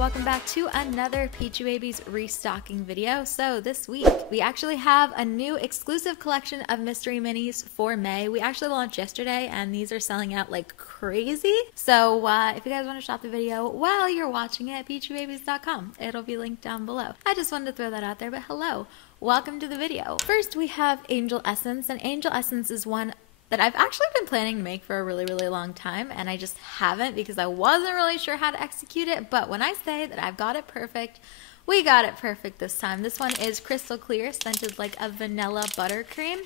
welcome back to another Peachybbies restocking video. So this week we actually have a new exclusive collection of mystery minis for May. We actually launched yesterday and these are selling out like crazy. So if you guys want to shop the video while you're watching it, peachybbies.com. It'll be linked down below. I just wanted to throw that out there, but hello, welcome to the video. First we have Angel Essence, and Angel Essence is one that I've actually been planning to make for a really long time, and I just haven't because I wasn't really sure how to execute it. But when I say that I've got it perfect, we got it perfect this time. This one is crystal clear, scented like a vanilla buttercream,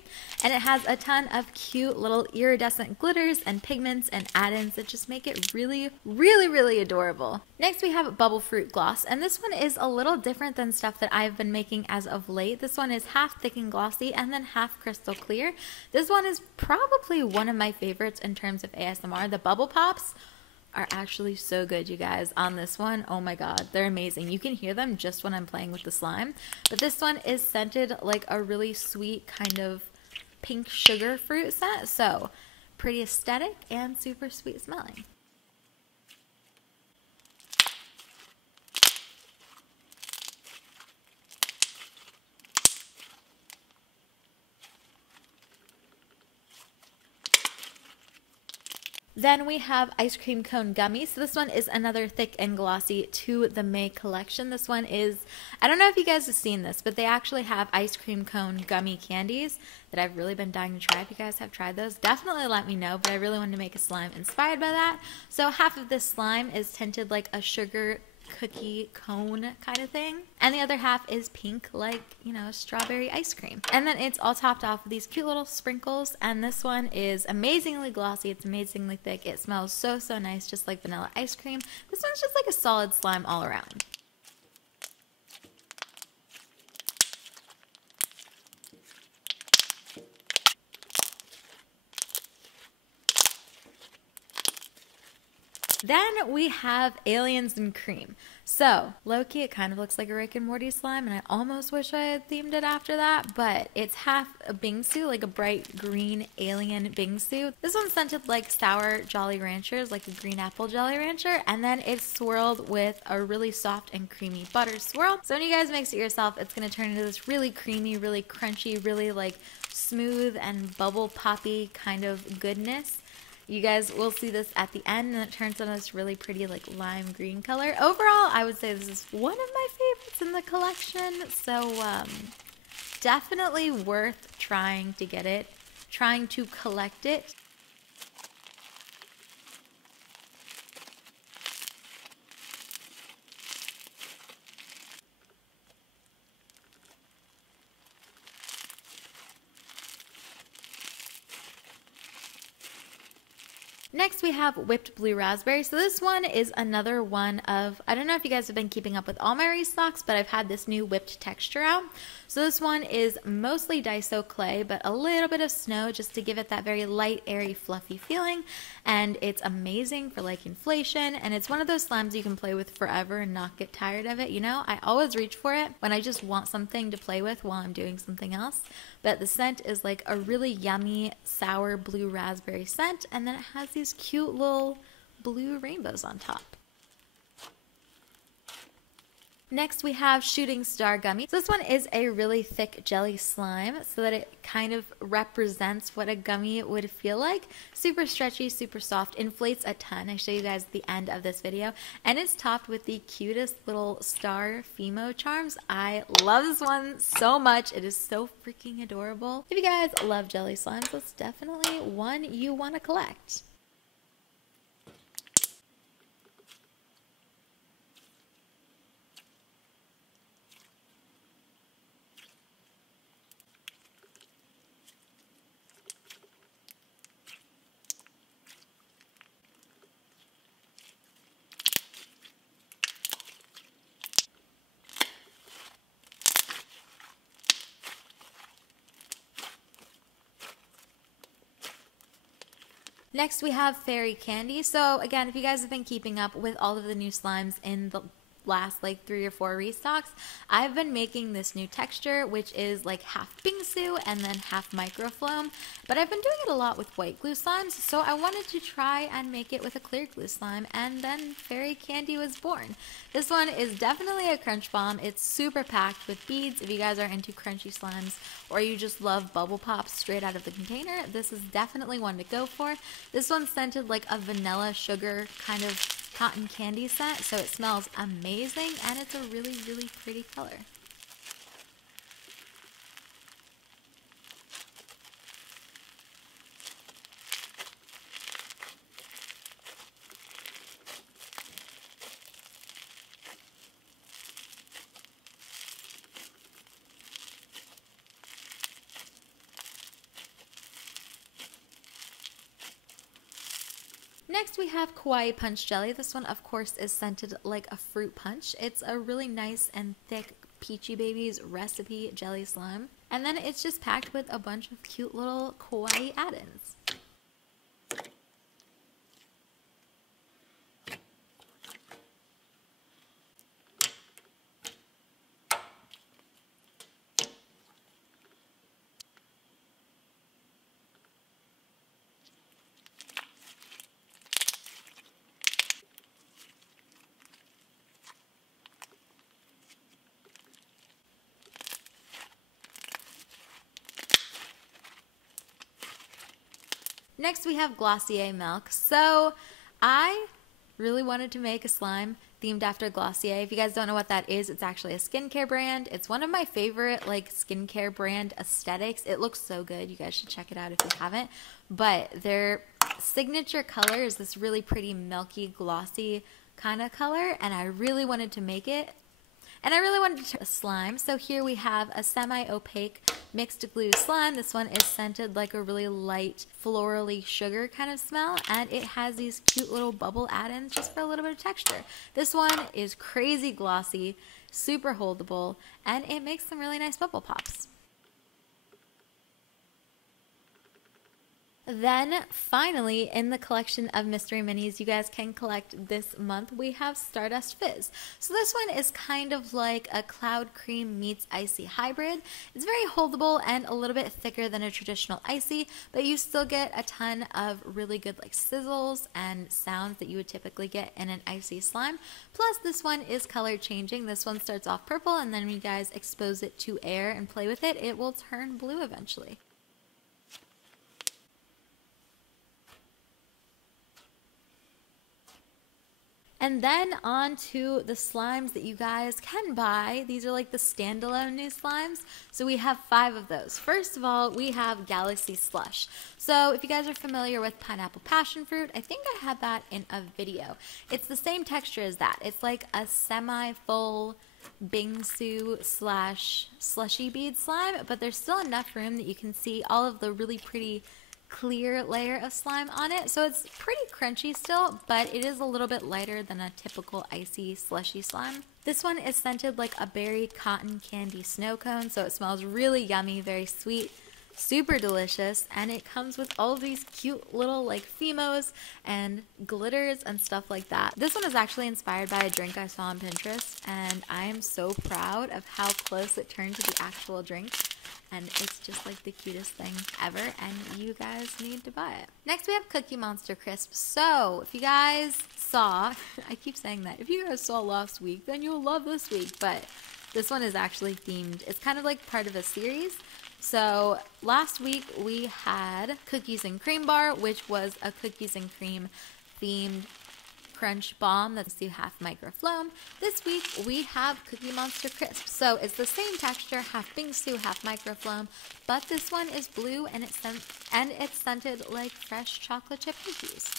and it has a ton of cute little iridescent glitters and pigments and add-ins that just make it really adorable. Next we have Bubblefruit Gloss, and this one is a little different than stuff that I've been making as of late. This one is half thick and glossy and then half crystal clear. This one is probably one of my favorites in terms of ASMR. The bubble pops are actually so good, you guys, on this one. Oh my god, they're amazing. You can hear them just when I'm playing with the slime. But this one is scented like a really sweet kind of pink sugar fruit scent. So pretty aesthetic and super sweet smelling. Then we have Ice Cream Cone Gummi. So this one is another thick and glossy to the May collection. This one is, I don't know if you guys have seen this, but they actually have ice cream cone gummy candies that I've really been dying to try. If you guys have tried those, definitely let me know, but I really wanted to make a slime inspired by that. So half of this slime is tinted like a sugar cookie cone kind of thing, and the other half is pink like, you know, strawberry ice cream. And then it's all topped off with these cute little sprinkles, and this one is amazingly glossy. It's amazingly thick. It smells so nice, just like vanilla ice cream. This one's just like a solid slime all around. Then we have Aliens and Cream. So, low-key, it kind of looks like a Rick and Morty slime, and I almost wish I had themed it after that, but it's half a bingsu, like a bright green alien bingsu. This one's scented like sour Jolly Ranchers, like a green apple Jolly Rancher, and then it's swirled with a really soft and creamy butter swirl. So when you guys mix it yourself, it's going to turn into this really creamy, really crunchy, really like smooth and bubble poppy kind of goodness. You guys will see this at the end, and it turns on this really pretty like lime green color. Overall, I would say this is one of my favorites in the collection, so definitely worth trying to get it, trying to collect it. Next we have Whipped Blue Raspberry. So this one is another one of, I don't know if you guys have been keeping up with all my restocks, but I've had this new whipped texture out. So this one is mostly Daiso clay, but a little bit of snow just to give it that very light, airy, fluffy feeling. And it's amazing for like inflation, and it's one of those slimes you can play with forever and not get tired of it, you know? I always reach for it when I just want something to play with while I'm doing something else. But the scent is like a really yummy, sour blue raspberry scent, and then it has these cute little blue rainbows on top. Next we have Shooting Star Gummi. So this one is a really thick jelly slime so that it kind of represents what a gummy would feel like. Super stretchy, super soft, inflates a ton. I show you guys at the end of this video. And it's topped with the cutest little star Fimo charms. I love this one so much. It is so freaking adorable. If you guys love jelly slimes, that's definitely one you want to collect. Next we have Fairy Candy. So again, if you guys have been keeping up with all of the new slimes in the last like 3 or 4 restocks, I've been making this new texture, which is like half bingsu and then half microfloam, but I've been doing it a lot with white glue slimes, so I wanted to try and make it with a clear glue slime, and then Fairy Candy was born. This one is definitely a crunch bomb. It's super packed with beads. If you guys are into crunchy slimes or you just love bubble pops straight out of the container, this is definitely one to go for. This one's scented like a vanilla sugar kind of cotton candy scent, so it smells amazing and it's a really, really pretty color. Next we have Kawaii Punch Jelly. This one of course is scented like a fruit punch. It's a really nice and thick Peachybbies recipe jelly slime. And then it's just packed with a bunch of cute little kawaii add-ins. Next we have Glossier Milk. So I really wanted to make a slime themed after Glossier. If you guys don't know what that is, it's actually a skincare brand. It's one of my favorite like skincare brand aesthetics. It looks so good. You guys should check it out if you haven't. But their signature color is this really pretty milky glossy kind of color, and I really wanted to make it. And I really wanted to try a slime. So here we have a semi-opaque mixed glue slime. This one is scented like a really light florally sugar kind of smell, and it has these cute little bubble add-ins just for a little bit of texture. This one is crazy glossy, super holdable, and it makes some really nice bubble pops. Then finally, in the collection of mystery minis you guys can collect this month, we have Stardust Fizz. So this one is kind of like a cloud cream meets icy hybrid. It's very holdable and a little bit thicker than a traditional icy, but you still get a ton of really good like sizzles and sounds that you would typically get in an icy slime. Plus this one is color changing. This one starts off purple, and then when you guys expose it to air and play with it, it will turn blue eventually. And then on to the slimes that you guys can buy. These are like the standalone new slimes. So we have 5 of those. First of all, we have Galaxy Slush. So if you guys are familiar with pineapple passion fruit, I think I had that in a video. It's the same texture as that. It's like a semi-full bingsu slash slushy bead slime, but there's still enough room that you can see all of the really pretty clear layer of slime on it. So it's pretty crunchy still, but it is a little bit lighter than a typical icy slushy slime. This one is scented like a berry cotton candy snow cone, so it smells really yummy, very sweet, super delicious, and it comes with all of these cute little like phemos and glitters and stuff like that. This one is actually inspired by a drink I saw on Pinterest, and I am so proud of how close it turned to the actual drink. And it's just like the cutest thing ever, and you guys need to buy it. Next we have Cookie Monster Crisp. So if you guys saw, I keep saying that, if you guys saw last week, then you'll love this week, but this one is actually themed. It's kind of like part of a series. So last week we had Cookies and Cream Bar, which was a cookies and cream themed crunch bomb that's half microfloam. This week we have Cookie Monster Crisp. So it's the same texture, half bingsu, half microfloam, but this one is blue and it's scented like fresh chocolate chip cookies.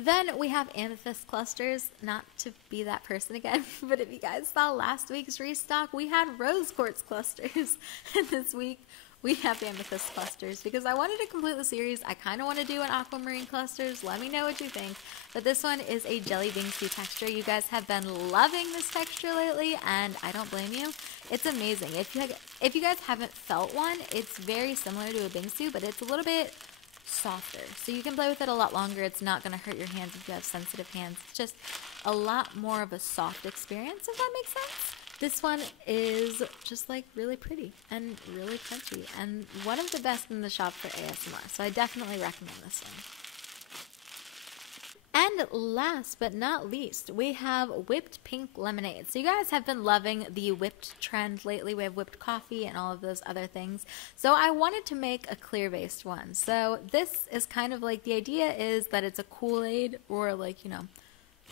Then we have Amethyst Clusters, not to be that person again, but if you guys saw last week's restock, we had Rose Quartz Clusters. And this week we have Amethyst Clusters because I wanted to complete the series. I kind of want to do an aquamarine clusters. Let me know what you think. But this one is a jelly bingsu texture. You guys have been loving this texture lately, and I don't blame you. It's amazing. If you guys haven't felt one, it's very similar to a bingsu, but it's a little bit softer. So you can play with it a lot longer. It's not going to hurt your hands if you have sensitive hands. It's just a lot more of a soft experience, if that makes sense. This one is just like really pretty and really crunchy and one of the best in the shop for ASMR. So I definitely recommend this one. And last but not least, we have whipped pink lemonade. So you guys have been loving the whipped trend lately. We have whipped coffee and all of those other things. So I wanted to make a clear-based one. So this is kind of like, the idea is that it's a Kool-Aid or like, you know,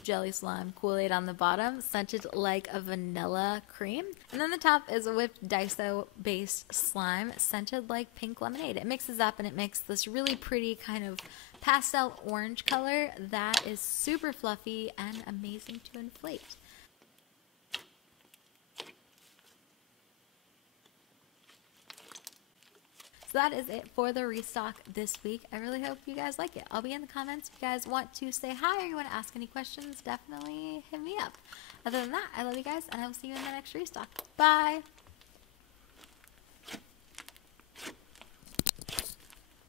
jelly slime Kool-Aid on the bottom, scented like a vanilla cream. And then the top is a whipped Daiso based slime scented like pink lemonade. It mixes up and it makes this really pretty kind of pastel orange color that is super fluffy and amazing to inflate. So that is it for the restock this week. I really hope you guys like it. I'll be in the comments. If you guys want to say hi or you want to ask any questions, definitely hit me up. Other than that, I love you guys, and I will see you in the next restock. Bye!